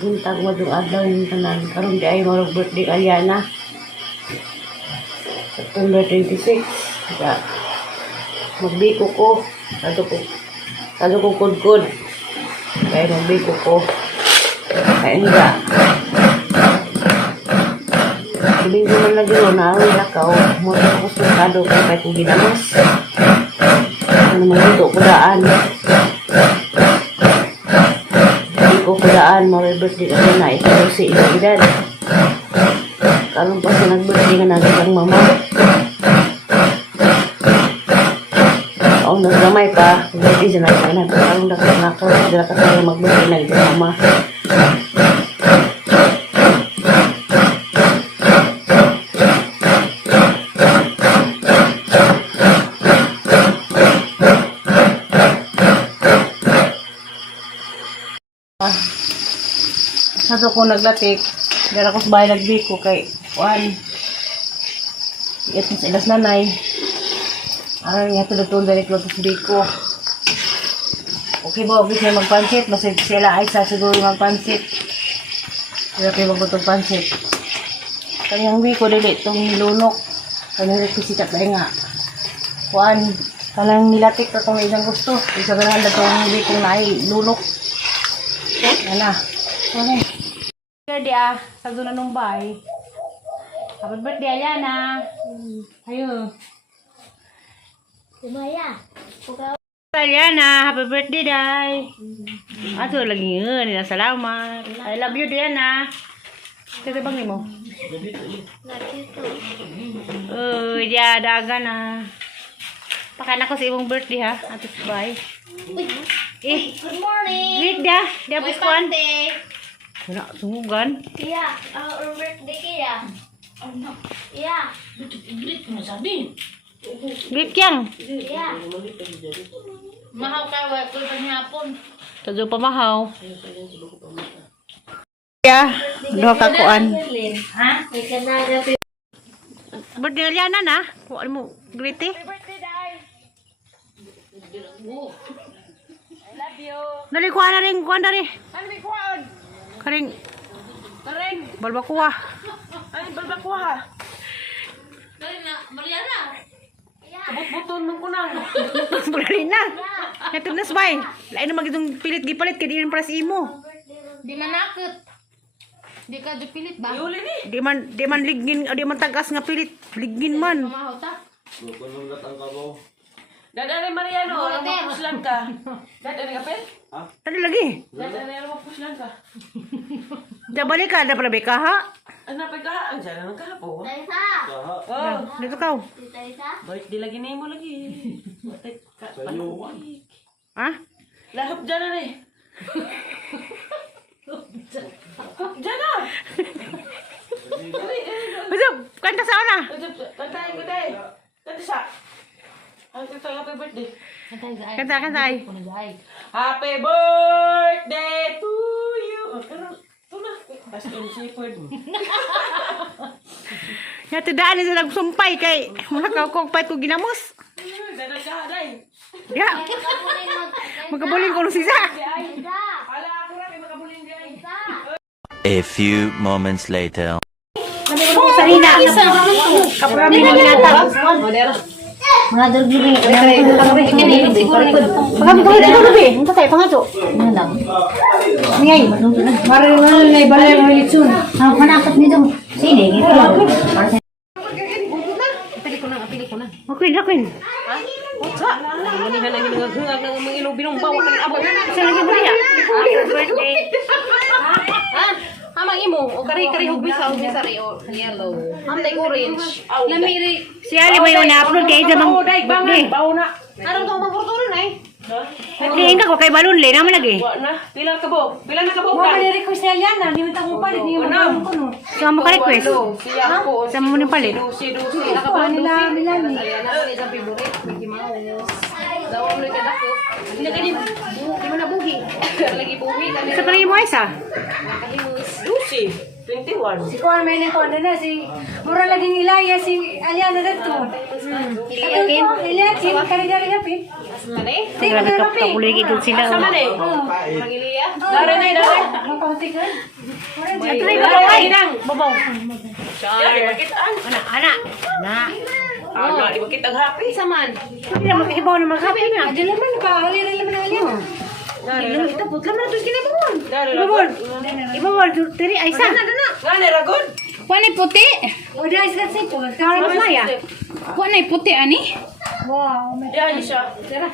buntag madung adlaw ng tanan. Karon di ay marog birthday Aliana. September 26. Kaya magbiko ko. Kado ko kudkod. Kaya magbiko ko. Kaya nga. Sabihin ko man lagi mo na ang lakaw. Muna ako sa kado kaya kung ginamas. Ano man ito, kudaan. Hindi ko kudaan. May birthday kasi na ito si edad. Kalong pa sa nag-birthday nga nagatang mama. Ang nagramay pa, birthday siya nagkainag. Kalong nakakaw, sila kasaya mag-birthday na ito mama. Sato ko naglatik, dara ko sa bahay nagbiko kay Juan. Ito sa ilas nanay. Ay, nga tulog-tulog dali ko sa biko. Okay ba, okay siya magpansit. Masig sila ay sa siguro magpansit. Kaya kayo magbutong pansit. Kanyang biko dili itong nilunok. Kanyang requisite at nga. Juan, kanang nilatik na itong isang gusto. Isa ka naman na itong bikong na ay lunok. Yan na. Okay. Birthday sa zona ng bahay. Happy birthday, Aliana. Ayo. Kumaya. Aliana, happy birthday, day. Ato lagi yun. Salamat. I love you, Diana. Kaya bang mo? Dia daga na. Pakan ako sa imong birthday, ha? Ato sa bahay. Good morning. Greet dah. Dia My puskuan. birthday. Wala, sungugan. Iya, our birthday kaya. Iya. Greet mo sabi. Greet yang. Iya. Mahaw ka, wala ko pa hapon. Tadyo pamahaw. Ya, doha ka kuan. Ha? Ika na gabi. Birthday Aliana na. Kuan mo greet eh. Dali kuan na rin, kuan na rin. Ano may kuhaan? Karing Karen, balbakuwa. ano balbakwa ha? Dali na, Mariana. Kabut-buton mong kunang. Bulali na. Natod na sabay. Lain na magitong pilit gipalit kay di para sa imo. Di manakot. Di ka dupilit ba? Iuli ni. Di man ligin, o di man tagas nga pilit. Ligin man. Mamahaw ta. Dadari Mariano, alam mo puslan ka. Dadari ka pel? Tadi lagi. Dadari alam mo puslan ka. Da balik ka da pala beka ha. Ano pa ka? Ang dyan ang kapo. Taisa. Oh, Dito ka. Taisa. bait di lagi na mo lagi. Batik ka. Ha? Lahap dyan na rin. Dyan na. Bisa kanta sa ona. Kantay ko day. Kantay sa. Ang kantay happy birthday. Kanta ay. Happy birthday to you. Ito na. As in seafood. Ya tidaan ni sa nagsumpay kay mga kaukog ko ginamos. Dadag ka, day. Ya. Magabuling ko sisa. Hala ako na, may makabuling day. A few moments later. Salina. Kaprami na ginatag. Mga dalgibing. Pagkabi dito gabi. Ito tayo pangato. Ngay. Maral na ibalay mo litsun. Manakot nito. Sini. Pili ko na. Makuin. Manihan ang ginagagag ng mga ilubinong bawang ng abo. Sa lagi mo niya. Birthday. Amang imo, o kari-kari hubis sa rio, yellow. Amday orange. Lamiri. Si Ali mo yung na-upload kay sa mga birthday. Bawo na. Anong to mapurturon ay? Birthday ka ko kay balon le naman lagi. Wa na. Pila na kabo Mo ka. request niya yan na. Di mo takong palit. Di mo takong kuno. Sa mo ka request. Siya ko. Sa mo ni palit. Dusi. Nakabang dusi. Milani. Ano isa favorite? Mickey Mouse. Daw mo ka dako. Hindi ka di mo na buhi. Lagi buhi ka. Sa palagi mo isa. Dusi. 21. Si Kuan may na Kuan na si mura laging ilaya si Aliana dito. Ilaya kin kani dari happy. Mali? Grabe kapuligid doon sila. Sama oh. na eh. Magilia. Dari na, dari. Atry ko ba ay? Babaw. Dari, makitaan. Ana. Ano, di makitang happy. Saman. Hindi naman ibaw na maghabi na. Adyo naman ka. Hali na naman alin. Itapot lang na ito kinabawon. Dari, Ibawon. Ibawon. Tiri ay sa. Gani, ragod. Kuan ay puti. O dahil sa sito. Karang maya. Kuan ay puti ani. Wow. Yan, siya. Tara.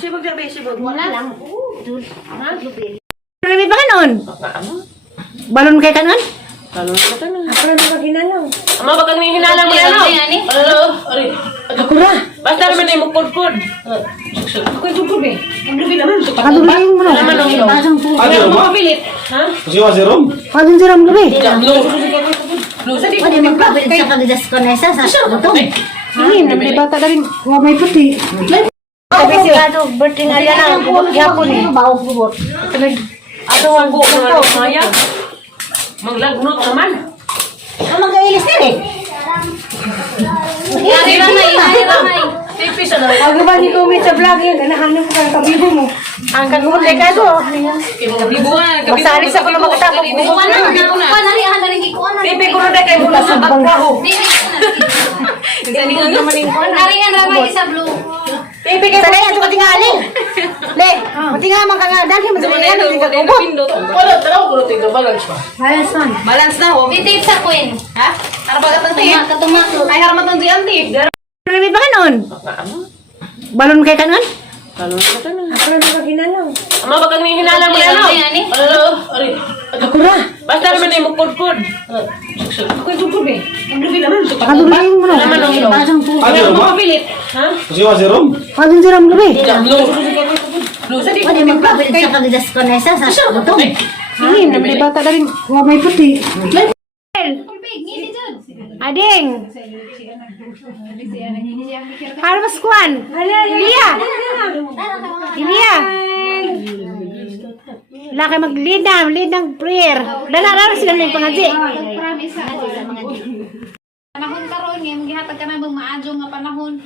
Sibog, sabi, sibog. Wala lang. Grabe ba kanon? Balon kay kanon? Talo na ito na. Ako na maginalaw. Ama, bakang may hinalang mo yan, Ani. Ari. Ako na. Basta naman na yung mukod-kod. Ako yung tugod eh. Ang lubi naman. Pakadulayin mo na. Naman ang ilaw. Ano Ano ba? mapilit? Ha? Kasi si Rom. Pakadun si Ram gabi. Jamlo. Lusa di ko. Pwede magpapalit sa kagadas ko na isa sa butong. Hindi, may bata na rin. Huwag may puti. Sabi siya ito, birthday nga yan ang bubot yapon eh. Bawo bubot. Ato ang buo naman ang maya. Maglagnot naman. Ang mag-ailis din eh. Yari ramay. Tipis na. Huwag ba ni comment sa vlog yan, nahanap ko ka kabibo mo. Ang kagumot kay kaso. Masalis ako na magkatapos. Kuan na. Kuan na rin gikuan na. Tipi ko na dahil kayo mula sa pagkaho. Naringan ramay isa blue. Tipi kayo Sanay ato katingali. Le, matinga man ka nga dali mo sa yan, hindi ka gumot. Wala, taraw ko natin ka balance pa. Ayos man. Balance na ho. Bitip sa queen. Ha? Ano ba katang tiyan? Katumak. Ay haramat ng tiyan, tip. Grabe ba kanon? Balon kay kanon? Talo na ito na. Ako na maginalaw. Ama, bakang may hinalang mo yan, Ani. Ari. Ako na. Basta naman na yung mukod-kod. Ako yung tugod eh. Ang lubi naman. Pakadulayin mo na. Naman ang ilaw. Ano Ano ba? mapilit? Ha? Kasi si Rom. Pakadun si Ram gabi. Jamlo. Lusa di ko. Pwede magpapalit sa kagadas ko na isa sa butong. Hindi, may bata na rin. Huwag may puti. Ading. Harvest Kwan. Ilia. Ilia. Laki mag-lead ng prayer. Dala sila ng pangadji. Promise sa panahon karon nga gihatag ka na bang maadyo nga panahon.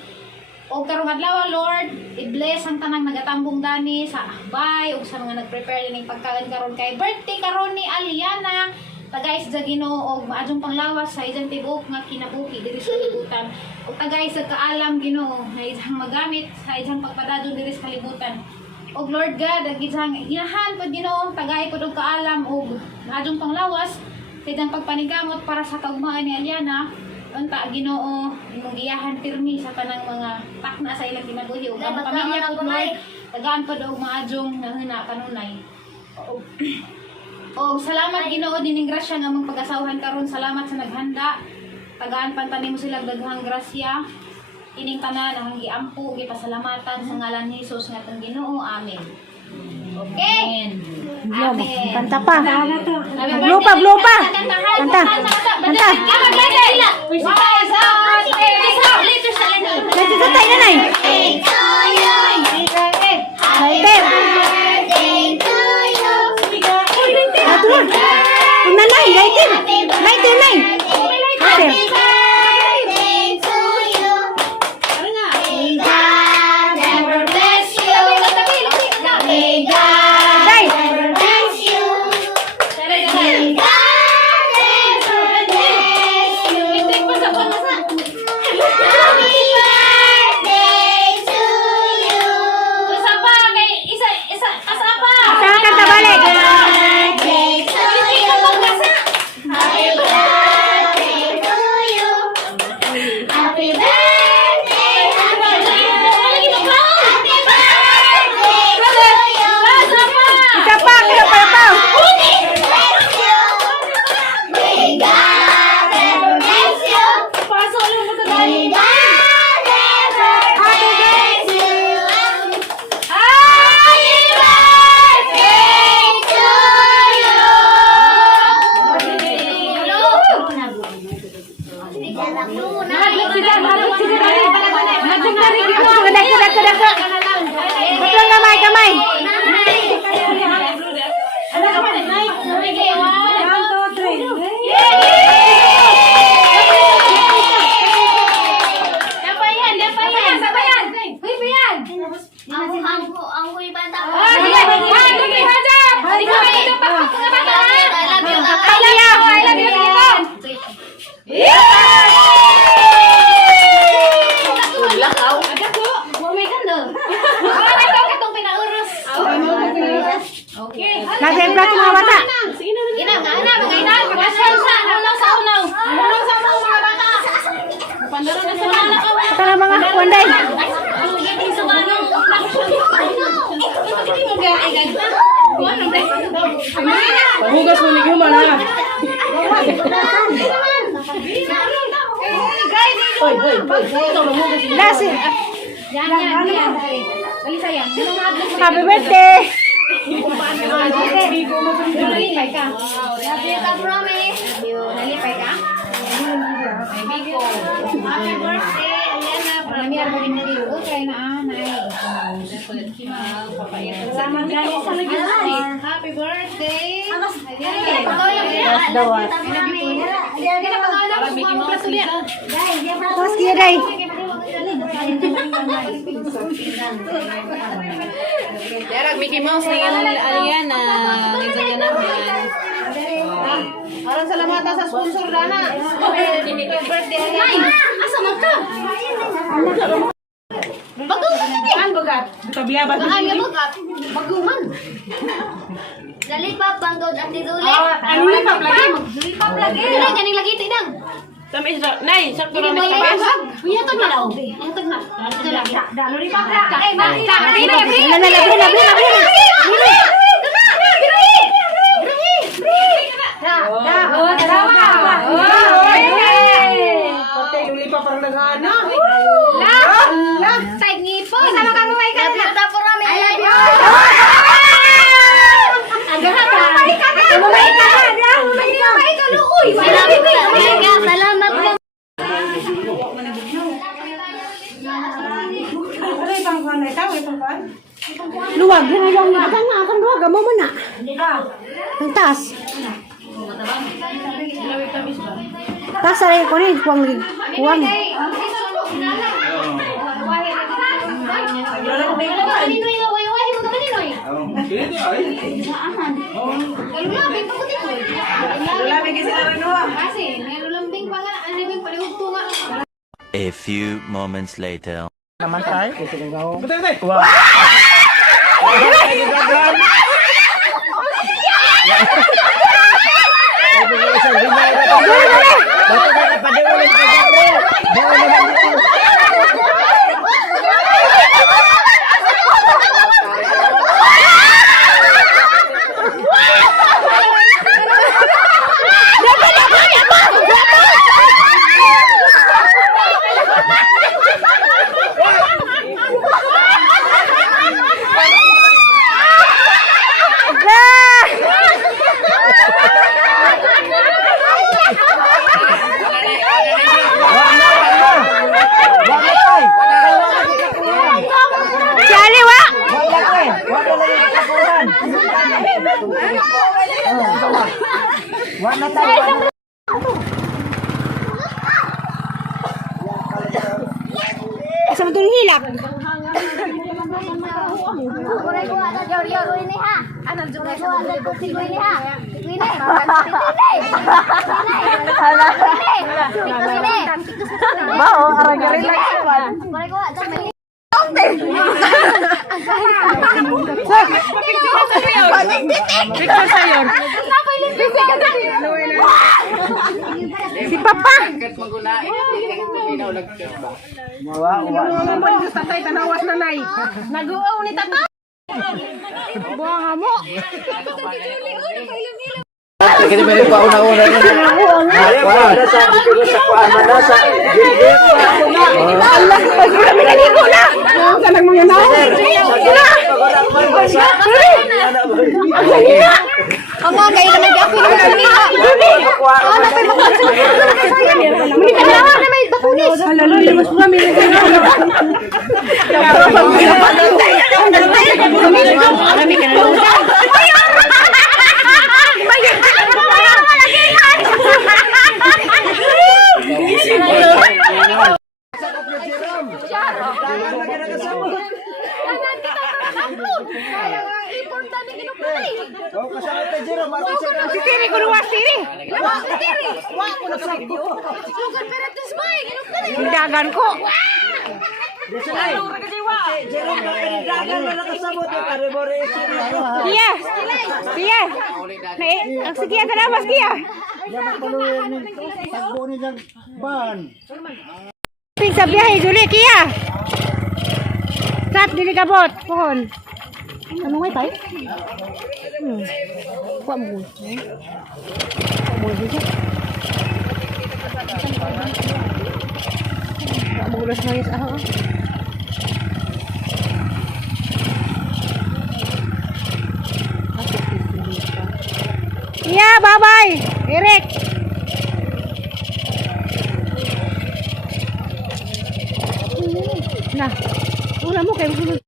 O karong adlaw Lord, i-bless ang tanang nagatambong dani sa akbay ug sa mga nag-prepare ning pagkaon karon kay birthday karon ni Aliana. Tagay sa Ginoo og maadjong panglawas sa iyang tibok nga kinabuhi diri sa kalibutan. Ug tagay sa kaalam Ginoo na isang magamit sa iyang pagpadadon diri sa kalibutan. Og Lord God, ang isang inahan pod Ginoo tagay pod og kaalam og maadjong panglawas sa iyang pagpanigamot para sa kaugmaan ni Aliana. Unta Ginoo, imong giyahan pirmi sa tanang mga takna sa ilang kinabuhi ug ang pamilya pod Lord, tagaan pod og maadjong nangina kanunay. O salamat Ginoo dining grasya nga mong pag-asawahan karon. Salamat sa naghanda. Tagaan pantani mo sila daghang grasya. Ining tanan ang giampo gipasalamatan sa ngalan ni Hesus nga tong Ginoo. Amen. Okay. Amen. Kanta pa. Happy Blow pa, blow pa. Kanta. Kanta. Kanta. Nagsitatay na nay. Lighter. Atuan. Kung nanay, lighter. Lighter, nay. Lighter. Day. Okay. Nag-vlog mga bata. Ina, mga ina. Pagkasal sa unaw sa unaw. Unaw sa unaw mga bata. Pandaro na sa unaw. Ito na mga kwanday. Hugas mo ni Guma na. Lasi. Yan. Bali sayang. Happy birthday. Nalipay ka. Happy ka, promise. Nalipay ka? Ay, Biko. Happy birthday, Aliana. Marami arba din naliw. Okay na, anay. Salamat kayo sa lagi. Happy birthday. Yes, the what? Tapos kaya day. Yarag Mickey Mouse ni Aliana. Nagsaga namin. Parang salamata sa sponsor dana. Happy birthday Aliana. Asa man ka? Ang bagat. Tabiyabat. Ang yabugat. Baguman. Lalipap banggod at tiduli. Ano lipap lagi? Lipap lagi. Kaya ganing lagi tidang. Tamis ra. Nay, sakto Hindi ra mo ni yung kabas. bag. Uyatag na lang. Uyatag na. Ito lang. Dalo lipap ra. Eh, basta. Pati lulipa parang nagana. Side ngipon. Sama ka mo ka. I love you. Agahat ka. Umay ka. Umay ka luoy. Salamat ka. Luwag, hinayang na. Akan luwag, mo man na. Ang taas. Taas sa rin ko rin, kuwang. A few moments later. Si Aliwa! Asa mo itong hilak? Bao, arag-relax naman. Picture sa'yo. Si Papa! Tatay tanawas na nay. Nag-uaw ni tatay. Buang mo! Kini may pauna-una na. Wala sa dito sa kuan na sa gilid. Allah, kami naligo na! Saan ang mga nao? Ang mga kayo naman di ako yung kanina. Ano pa yung makakasal? Muli ka na na may bakunis. Halalo, labas mo kami. Kami ka na. Si Tiri ko nuwas Tiri. Dagan ko. Yes. Kia. Sige ka na mas Kia. Ping sa biyahe duli Kia. Sat dili kabot pohon. Ano may tay? Kuha mo. Kuha mo gulas na yes ako. Iya, bye-bye. Eric. Nah, ulah mo kayo.